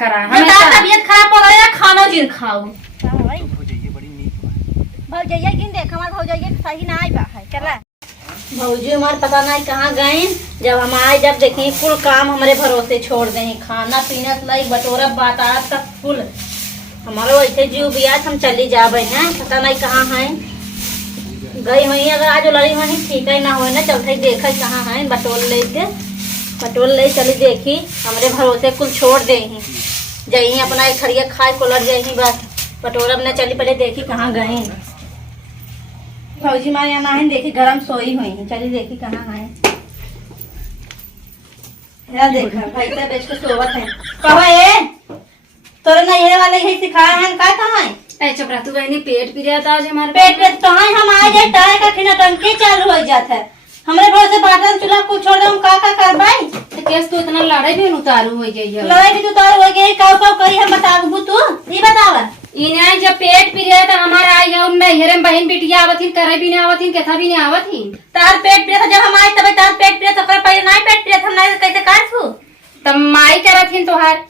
करा। तबियत खराब हो गई है, खाना जिन खाओ। भौजैया गिन देख हमार भौजैया सही ना आई बा है चला। भौजी हमारे पता नहीं कहाँ गए। जब हम आए जब देखें कुल काम हमारे भरोसे छोड़ दे, खाना पीना लाई बटोरा बात तक कुल हमारा वैसे जीव बिया हम चली जावे हैं, पता नहीं कहाँ हैं गई हुई। अगर आज लड़ी वहीं ठीक है ना हो ना चलते देखे कहाँ है, बटोल ले चली देखी हमारे भरोसे कुल छोड़ दे ही जही अपना एक खड़िया खाए को लड़ जाही बस बटोरा में चली पहले देखी कहाँ गए। भौजी मारे यहाँ है देखी गरम सोई हुई है, चली देखी कहाँ है। यार देखा भैंसा बेच के सोवत है कहो तोरे नैहरे वाले यही सिखाया है का कहाँ है। ए चुप रह तू बहनी, पेट पी रहा था आज हमारे पेट कहाँ हम आ जाए टायर का खिना टंकी चालू हो जाता है हमरे घर से बर्तन चूल्हा कुछ छोड़ दे हम का करवाई। तो केस तू इतना लड़ाई भी उतारू हो गई है। लड़ाई भी तो उतारू हो गई काऊ काऊ करी हम बताबू तू ये बतावा। इन्हें जब पेट पी रहा था हमारा आई है उनमें हेरे बहन बिटिया आवथिन करे भी नहीं आवथिन केथा भी नहीं आवथिन। तार पेट पिया था जब हम आए तब तार पेट पिया तो कर पाए नहीं पेट पिया था हम नहीं कैसे कर थू तब माई करथिन तोहार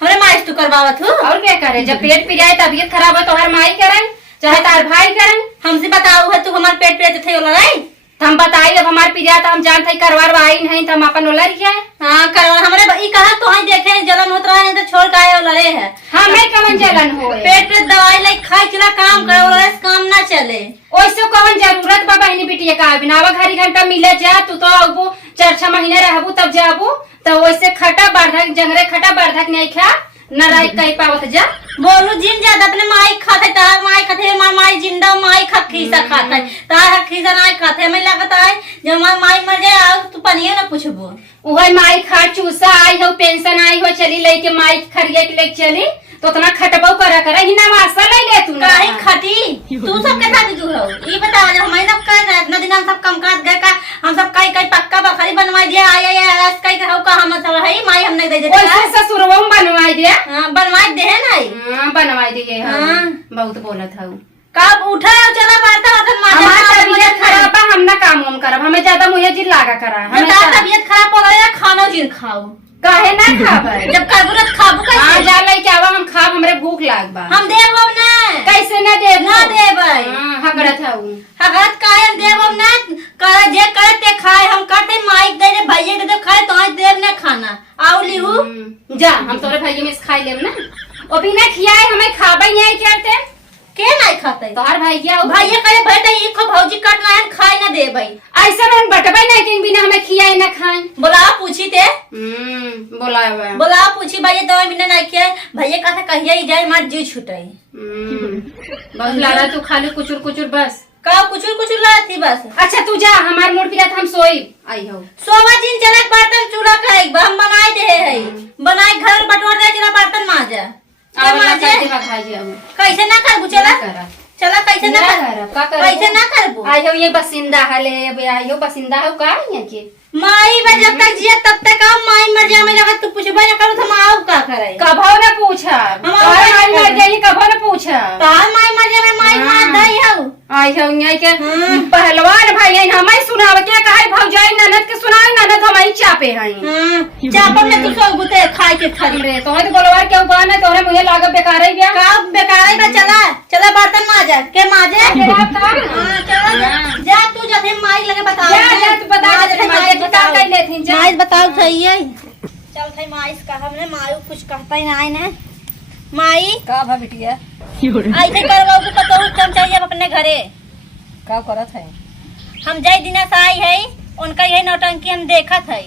हमरे माइस तू करवावत हूँ और क्या करे। जब पेट पी जाए तबीयत खराब हो तोहार माई करे चाहे तार भाई करे। हमसे बताऊ है तू हमारे पेट पिया थे लड़ाई हम बताई जब हमारे पिरिया तो हम जानते करवार आई नहीं तो हम अपन लड़ गया। हाँ करवा हमरे ई कहा तो ही देखे जलन होत रहा है तो छोड़ के आए लड़े है। हमें कवन जलन हो पेट पे दवाई ले खाए चला काम करे और काम ना चले ओइसे कवन जरूरत बा बहनी बिटिया का बिनावा घरी घंटा मिले जा तू तो अब 4-6 महीने रहबू तब जाबू तो वैसे खटा बाढ़क जंगरे खटा बाढ़क नहीं खा न रह कहीं पावत जा बोलू जिन ज्यादा अपने माई खाते तार माई खाते माई जिंदा माई खीसा खाता तार खीसा नहीं खाते हमें लगता है जब हमारी माई मर जाए आओ तू पनिया ना पूछबो वही माई खा चूसा आई हो पेंशन आई हो चली लेके माई खरिया के लेके चली तो उतना खटबो करा ही ना वासा ले ले तू काहे खाती तू सब के साथ तू हो ये बताओ जब हमारे सब कर इतना दिन हम सब कम काट गए का हम सब कई कई पक्का बखरी बनवा दिया आया कई का का हम सब है माई हम नहीं दे देते ओइसे ससुरवा में बनवाई दे। हां बनवाई दे है नहीं हां बनवाई दिए हां बहुत बोलत हूं कब उठा चला पड़ता वतन मां हमार तबीयत खराब बा हम ना काम करब हमें ज्यादा मुझे जिन लागा करा हमें तबीयत खराब हो गई है खाना जिन खाओ काहे ना खाबे जब करबुरत खाबू कैसे हां जा ले के आवा हम खाब हमरे भूख लाग बा हम देब अब ना कैसे ना देब ना देबै हां हगड़त हूं हगत काहे हम देब अब ना कर जे करते खाए हम करते माइक दे दे भैया दे दे खाए तो आज देब ना खाना आओ लिहू जा हम तोरे भैया में खाई लेब ना ओ बिना खियाए हमें खाबै नहीं करते के नहीं खाते तोहर भैया भैया करे भैया ई खो भौजी कट ना खाए ना देबै ऐसा हम बटबै नहीं कि बिना हमें खियाए ना खाए बोला पूछी ते बोलावे बोला पूछी भैया दवाई बिना नहीं खाए भैया कहा कहिया ही जाए मार जी छुटाई बस लाड़ा तू खाली कुचुर बस का कुछ लाती बस। अच्छा तू जा हमार मूड पिला हम सोई आई हो सोवा जिन जनक बर्तन चूल्हा खाए हम बनाई दे है बनाई घर बटोर दे चला बर्तन माजा माजे कैसे ना करबू चला चला कैसे ना कर कैसे ना करबू आई हो ये बसिंदा हले आई हो बसिंदा हो का है के माई बा जब तक जिया तब तक हम माई मर जा में लगा तू पूछबा ना करू हम आओ का करे कभो ना पूछा हमारे माई मर जाई कभो ना पूछा तार माई मर जा में माई मार दई हो आई हो यही के पहलवान भाई है हमें सुनाव के कहे भौजाई ननद के सुनाई ननद हमारी चापे हैं चापा में तू सब गुते खाए के खरी रे तोहे तो बोलवार के उगान है तोरे मुझे लागत बेकार है क्या का बेकार है चला चला बर्तन माजा के माजे चला जा तू जथे माई लगे बता जा तू बता जथे माई बता कई लेथिन जा माई बताओ सही है चल थे माई का हमने मायू कुछ कहता ही नहीं ने माई का भा बिटिया ऐसे करवाओ कि पतो हम चाहिए अपने घरे का करत है हम जय दिना से आई है उनका यही नौटंकी हम देखा थे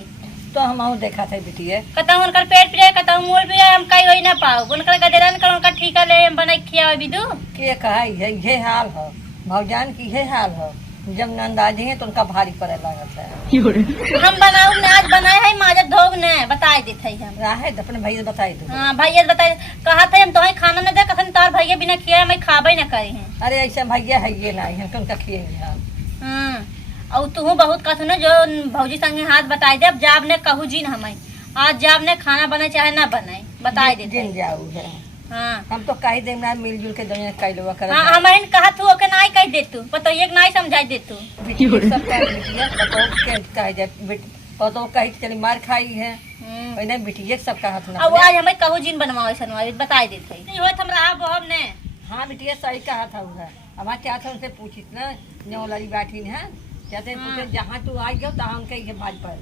तो हम आऊ देखा थे बिटिया कता उनकर पेट पिए कता मूल पिए हम कई होई ना पाओ उनकर गदेरन कर उनका ठीका ले हम बनाई खियावे बिदु के कहा ये हाल है भौजान की ये हाल है जब नंदाजी है तो उनका भारी पड़े लागत है हम बनाऊ ने आज बनाए है माजब धोग ने बताई देते हम राहे अपने भैया बताई दो हां भैया बताई कहा थे हम तोहे खाना न दे कथन तार भैया बिना खियाए मैं खाबे न करी हैं अरे ऐसा भैया है ये नहीं है उनका खिएंगे हम और तू बहुत कथु न जो भौजी संगे हाथ बताई दे अब जाब ने कहू जिन हमें आज जाब ने खाना बने चाहे ना बने बताई दे जिन जाऊ है हां हम तो कह दे ना मिलजुल के दुनिया कई लोग कर हां हमें कहा तू ओके नहीं कह दे तू पतो एक नहीं समझाई दे तू सब कह बिटिया पतो के कह दे पतो कह चली मार खाई है पहले बिटिया सब कहत ना अब आज हमें कहू जिन बनवाओ सनवाई बताई देत है नहीं होत हम रहा बहब ने। हाँ बिटिया सही कहा था उधर। अब आज क्या था उनसे पूछित ना जो लड़ी बैठी है क्या थे पूछे जहाँ तू आई गयो तहाँ उनके ये भाज पड़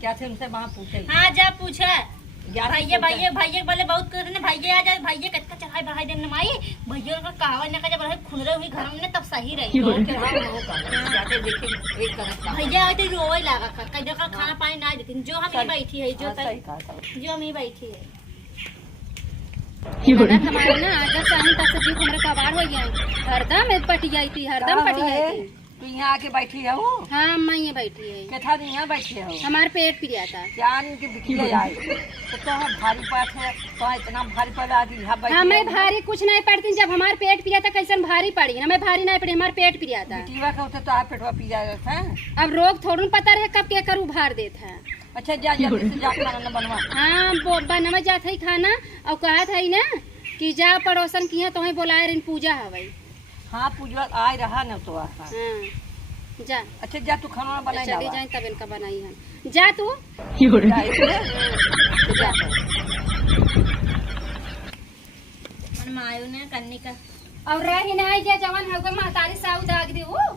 क्या थे उनसे वहाँ पूछे। हाँ जा पूछे भैया भैया भैया बोले बहुत कर ने भैया आ जाए भैया कच्चा चढ़ाई बढ़ाई देने माई भैया का कहावा न का जब रहे खुनरे हुई घर में तब सही रही भैया आते रोए लगा कई का खाना पानी ना देती जो हम बैठी है जो हम ही बैठी है हमारे ना जब चाहे तब से जीव हमरा कबाड़ हो गया हरदम पटी आई थी हरदम पटी आई थी। तू यहाँ आके बैठी है हाँ मैं ये बैठी है कैथा यहाँ बैठी है हमारे पेट पिरिया था जान की बिटिया आई तो भारी पाठ है तो इतना भारी पड़ रही है। हाँ मैं भारी कुछ नहीं पड़ती जब हमारे पेट पिरिया था कैसे भारी पड़ी ना मैं भारी नहीं पड़ी हमारे पेट पिरिया था बिटिया का होते तो आप पेटवा पी जाए था। अब रोग थोड़ा पता रहे कब के कर उभार देता है। अच्छा जा जल्दी से जा खाना बनवा। हाँ बनवा जात है खाना और कहा था ना कि जा पड़ोसन की तो ही बोलाए रही पूजा हवाई। हाँ पूजा आ रहा न तो हाँ जा। अच्छा जा तू खाना बनाई चली जाए तब इनका बनाई हम जा तू मायू ने कन्नी का और रही नहीं जा जवान होगा महतारी साउ दाग दी वो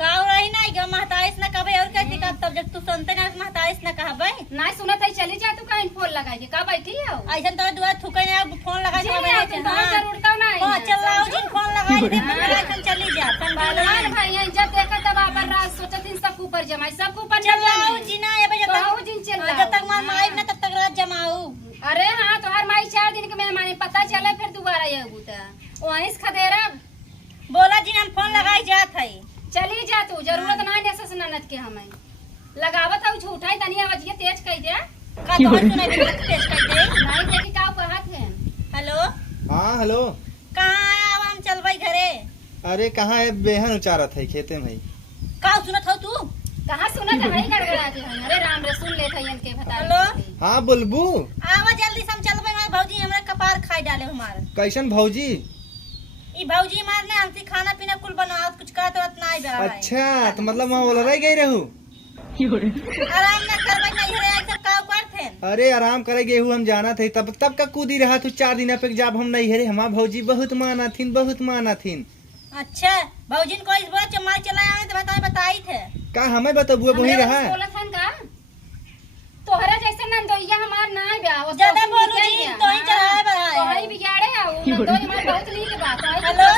काऊ रही नहीं गो महताइस न कहबे और कैसे का तब जब तू सुनते ना महताइस न कहबे नहीं सुनत है चली जा तू कहीं फोन लगाई का बैठी हो ऐसा तो दुआ थुके ना फोन लगा के बैठे हां जरूर तो नहीं हां चल लाओ जिन फोन लगाई दे हम चली जा बालान भाई जब देखा तब अपन रात सोचत इन सब ऊपर जमाई सब ऊपर चल लाओ जिना ये बजे तक जिन चल जब तक मार माई ना तब तक रात जमाऊ। अरे हाँ तो हर माई 4 दिन के मेहमान पता चले फिर दोबारा ये गुता वहीं से खदेरा बोला जिन हम फोन लगाई जात है चली जा तू जरूरत ना है से ननद के हमें लगावत है झूठा ही तनी आवाज तेज कह दे का तो सुनाई दे तेज कह दे नहीं देखी का कहत है। हेलो हाँ हेलो कहां आया हम चल भाई घरे। अरे कहाँ है बेहन उचारत है खेते में का सुनत हो तू कहां सुनत है गड़गड़ाती है। अरे राम रे सुन लेत है इनके बता। हेलो हाँ बुलबू आवा जल्दी से हम चल भाई हमारे भौजी हमरा कपार खाई डाले हमार कैसन भौजी ई भौजी मार ने हमसे खाना पीना कुल बनावत कुछ कहत वत नहीं बा। अच्छा तो मतलब वहाँ बोल रही गई रहू आराम न करबै नहीं रे सब का करथे। अरे आराम करे गए हम जाना थे तब का कूदी रहा तू 4 दिन पे जब हम नहीं हरे हमार भौजी बहुत माना थीन। अच्छा भौजिन को इस बार चमार चला आवे तो बताई थे का हमें बतबुआ वही रहा बोलत हन का तोहरा जैसे नंदोइया हमार नाय बा ज्यादा बोलू जी तो ही चलाए बढ़ाए तो ही बिगाड़े आ नंदोई हमार बहुत नीक बात है। हेलो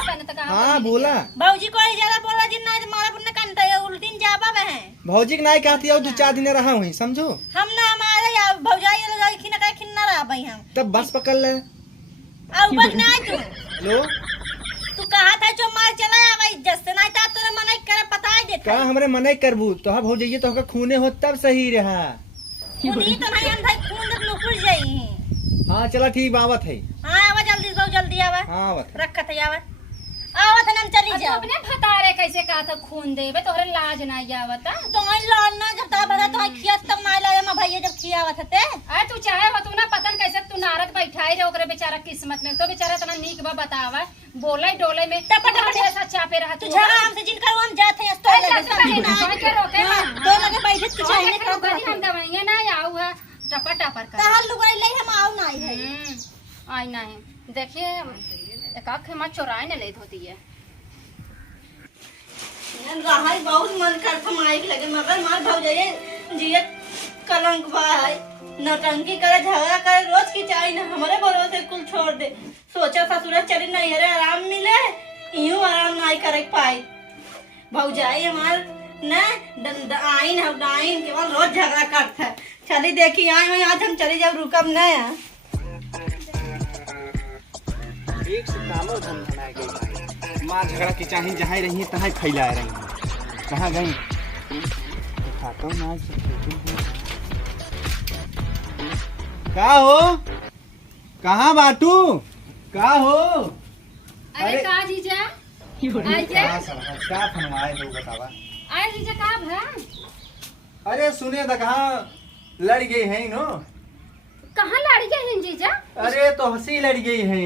हाँ बोला भौजी को ज्यादा बोला जिन ना मारा पुन्ना कंटा उल्टीन जाबा बे भौजी के नाई कहती हो 2-4 दिन रहा हुई समझो हम ना हमारे या भौजाई लगा खिना का खिन्ना रहा भाई हम तब बस पकड़ ले अब बस ना तू लो तू कहा था जो मार चला आवे जस्ट ना ता तोरे मने करे बताई दे का हमरे मने करबू तो हा भौजी तो का खूने हो तब सही रहा खुदी तो नहीं हम भाई खून न नुकुर जाई। हाँ चला ठीक बावत है। हां आवा जल्दी बहुत जल्दी आवा हाँ आवत है। रखत है आवा आवत हम चली जा अपने भतारे कैसे का था खून देबे तोहरे लाज नहीं आवता तो आई लाल ना जब ता भरा तो खियात तब ना लाए मैं भैया जब खियावत थे आ तू चाहे हो तू ना पतन कैसे तू नारद बैठाई रे ओकरे बेचारा किस्मत में तो बेचारा इतना नीक बा बतावा बोले डोले में टपट ऐसा चापे रहा तू झगड़ा हमसे जिनका हम जाते हैं तो लगे के रोके ना तो लगे बैठे तू चाहिए तो करी हम दवाइयां ना आऊ है टपा टपर कर तहल लुगाई ले हम आऊ ना आई है आई नहीं देखिए एक आंख में चोराए न लेत होती है रहाई बहुत मन करता माइक लगे मगर मार भौजाई जिए कलंक बा है नौटंकी करे झगड़ा करे रोज की चाहिए ना हमारे भरोसे कुल छोड़ दे सोचा ससुर चली नहीं है आराम मिले यूं आराम नहीं करे पाई भौजाई हमार न आइन है डाइन केवल रोज झगड़ा करता है चली देखी आए मैं आज हम चली जब रुकब नहीं है एक से कालो धन बनाए गई माँ झगड़ा की चाही जहाँ रही तहाँ फैलाए रही कहाँ गई खाता हूँ ना का हो कहाँ बाटू का हो अरे का जीजा आई जे क्या फनवाए लोग बतावा आई जीजा का भा अरे सुने तो कहाँ लड़ गई है नो कहाँ लड़ गए हैं जीजा अरे तो हंसी लड़ गई है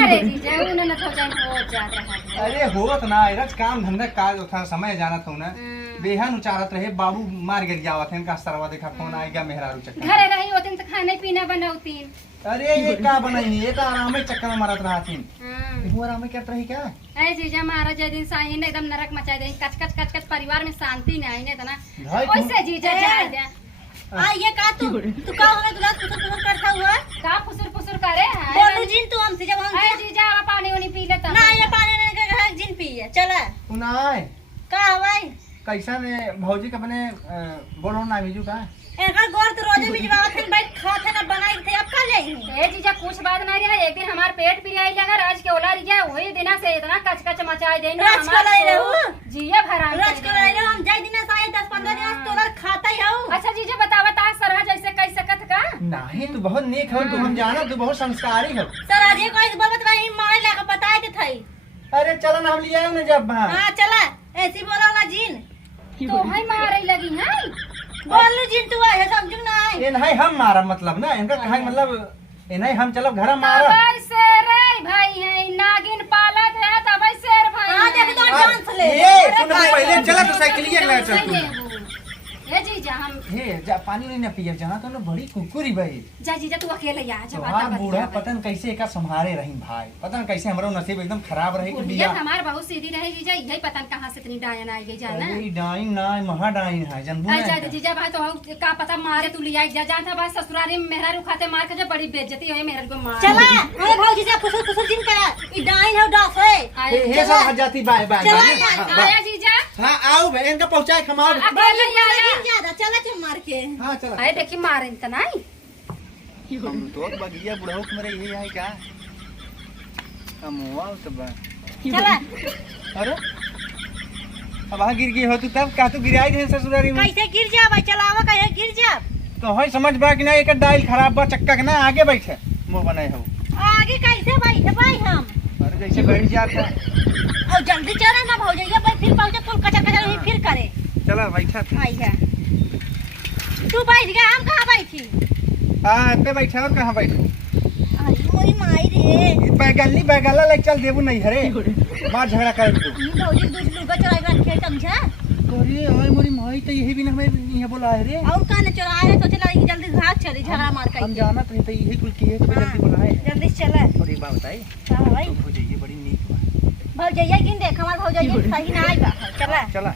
अरे जीजा उन्हें हो जाए हो जाता है। अरे होत ना इरज काम धंधा काज उठा समय जानत हो ना बेहन उचारत रहे बाबू मार गिर जावत है का सरवा देखा फोन आएगा मेहरारू चक्कर घरे रही होती तो खाने पीना बनौती। अरे ये का बनाई ये तो आराम में चक्कर में मारत रहा थी वो आराम में करत रही क्या अरे जीजा महाराज जय दिन साही ने एकदम नरक मचा दे कच कच कच कच परिवार में शांति नहीं आई ने तना भाई तुम- ओइसे जीजा जाए दे ये का तू का होने तुला कुछ करता हुआ का फुसुर फुसुर करे बोलू जिन तू हमसे जब हम अरे जीजा पानी उनी पी लेता ना ये पानी नहीं का जिन पिए चला उनाय का हवाई कैसा ने भौजी के अपने बोलो ना बीजू का एकर गोर तो रोजे बिजवावत है बैठ खात है ना बनाई थे अब का जाई ए जीजा कुछ बात नहीं रहा एक दिन हमार पेट पिराई लगा राज के ओला रिजा वही दिना से इतना कच कच मचाई देना राज को लाई रहू जिया भरा राज को लाई रहू हम जाई दिन से 10-15 दिन से तोला खाता ही हूं अच्छा जीजा बतावा ता सरहा जैसे कह सकत का नहीं तू बहुत नेक हो तू हम जाना तू बहुत संस्कारी हो सर आज कोई बोलत भाई मारे लगा बताए थे थई अरे चलो ना हम लिया ना जब हां चला ऐसी बोला ना जिन तो है मारे लगी है बोलू जिन तू है समझू ना ये नहीं हम मारा मतलब ना इनका कहा मतलब ये नहीं हम चलो घर मारा तबै शेर भाई है नागिन पालत है तबै शेर भाई हां देख तो डांस ले ये सुन पहले चला तो साइकिल ये लगा चल तू ए जीजा हम हे जा पानी नहीं ना पिए जहां तो ना बड़ी कुकुरी भाई जा जीजा तू अकेले आ जा तोहार बूढ़ा पतन कैसे का संभाले रही भाई पतन कैसे हमरो नसीब एकदम खराब रही कि बुढ़िया बिया हमार बहुत सीधी रही जीजा यही पता नहीं कहां से इतनी डायन आ गई जाना अरे डाइन ना महा डाइन है जनबू अच्छा ना जीजा भाई तो का पता मारे तू लिया जा जा था बस ससुरारी में मेहरा रुखाते मार के जो बड़ी बेइज्जती होई मेहरा को मार चला अरे भौजी से फुसुर फुसुर जिन करा ई डाइन है डांस है हे सब हट जाती बाय बाय चला बाय। यार, हाँ, आया जीजा हाँ आओ बहन का पहुंचाए खमाओ अकेले आया जिन ज्यादा चला चल मार के हाँ चला अरे देखी मारे त नहीं हम तो बगिया बुढ़ऊ के मेरे ये है क्या अमुआ तो बा चला अरे अब वहाँ गिर गई हो तू तब का तू गिराई थे ससुरारी में कैसे गिर जा भाई चलावा कैसे गिर जा तो है समझ बा कि ना एक डायल खराब बा चक्का के ना आगे बैठे मुंह बनाए हो आगे कैसे बैठे भाई हम अरे जैसे बैठ जाता और जल्दी चला ना भौजी ये पर फिर पहुंचे कुल कचर कचर ही फिर करे चला बैठा था आई है तू बैठ गया हम कहां बैठी हाँ पे बैठे और कहाँ बैठे आई मोरी माई रे बैगल नहीं बैगला ले चल देबू नहीं हरे मार झगड़ा कर दो भौजी दूध लुगा चढ़ाई रखे समझा अरे ओए मोरी माई तो यही भी ना हमें यहाँ बोला है रे और काने चढ़ा रहे सोचे लगी जल्दी भाग चली झगड़ा मार के हम जाना तो यही कुल की है तो जल्दी बोला है जल्दी चला और एक बात बताई हां भाई हो जाइए बड़ी नीक भौजी गिन देख हमार भौजी सही ना आई बा चला चला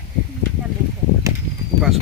जल्दी से बस